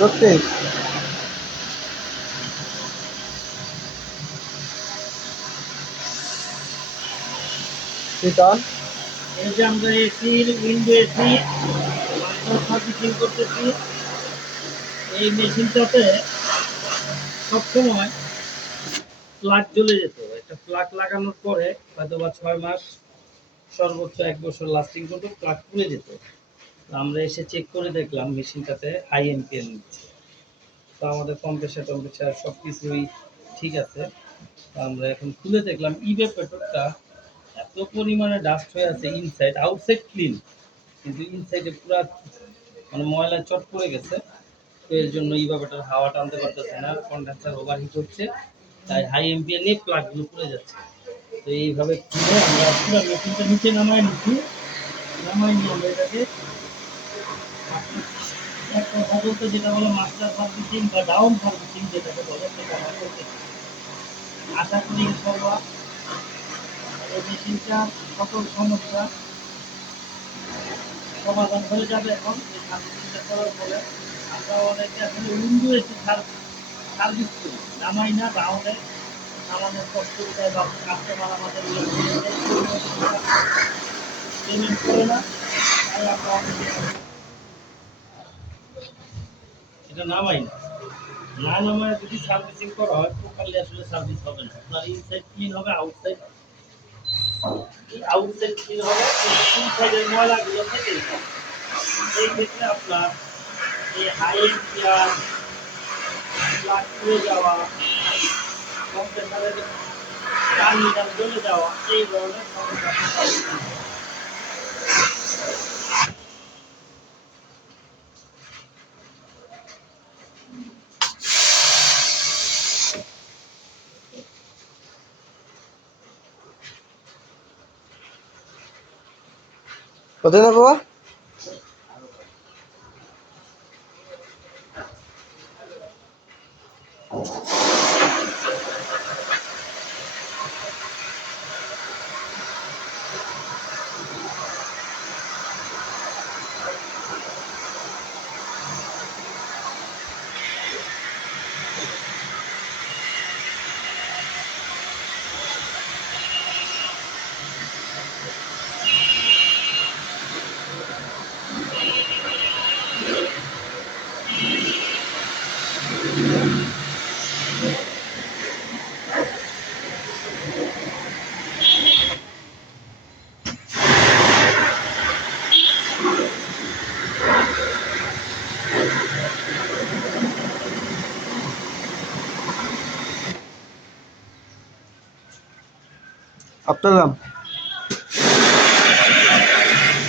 36 return. এই যে আমরা এসির উইন্ডো এসি সার্ভিসিং করতেছি। এই মেশিনটাতে সবসময় প্লাগ জ্বলে যেত। একটা প্লাগ লাগানোর পরে হয়তো বা 6 মাস সর্বোচ্চ 1 বছর লাস্টিং করতো, প্লাগ খুলে যেত। আমরা এসে চেক করে দেখলাম মেশিনটাতে হাই এমপিএর নিচ্ছে। তো আমাদের কম্প্রেসার টম্প্রেসার সব কিছুই ঠিক আছে। তো আমরা এখন খুলে দেখলাম ইভ্যাপোরেটরটা এত পরিমাণে ডাস্ট হয়ে আছে, ইনসাইড আউটসাইড ক্লিন, কিন্তু ইনসাইডে পুরো মানে ময়লা চট পড়ে গেছে। তো এর জন্য ইভ্যাপোরেটর হাওয়া টানতে পারতেছে না, কন্ডেন্সার ওভারহিট হচ্ছে, তাই হাই এমপিএর নিয়ে প্লাগগুলো পুড়ে যাচ্ছে। তো এইভাবে খুলে আমরা পুরো মেশিনটা নিচে নামাই নিচ্ছি। নামাই নিয়ে আমরা এটাকে এক কথা বলতে যেটা বলে মাস্টার সার্ভিসিং বা ডাউন সার্ভিসিং যেটাকে বলে, সেটা আমরা করতেছি। আশা করি ইনশাআল্লাহ এই মেশিনটার সকল সমস্যা সমাধান হয়ে যাবে। এখন এই সার্ভিসিংটা করার পরে আমরা অনেকে আসলে উইন্ডো এসি সার্ভিস করি, নামাই না ডাউনে নামানোর কষ্ট উঠায়, বা কাস্টমার আমাদের পেমেন্ট করে না, তাই আমরা অনেকে এটা নামাই না। না নামায় যদি সার্ভিসিং করা হয় প্রপারলি আসলে সার্ভিস হবে না। আপনার ইনসাইড ক্লিন হবে, আউটসাইড ক্লিন হবে, ইনসাইডের ময়লাগুলো থেকে যায়। এই ক্ষেত্রে আপনার এই হাই এম্পিয়ার প্লাগ পুড়ে যাওয়া, কম্প্রেসারের টার্মিনাল জ্বলে যাওয়া, এই ধরনের সমস্যা। কোথায় না বাবা? আপনার নাম?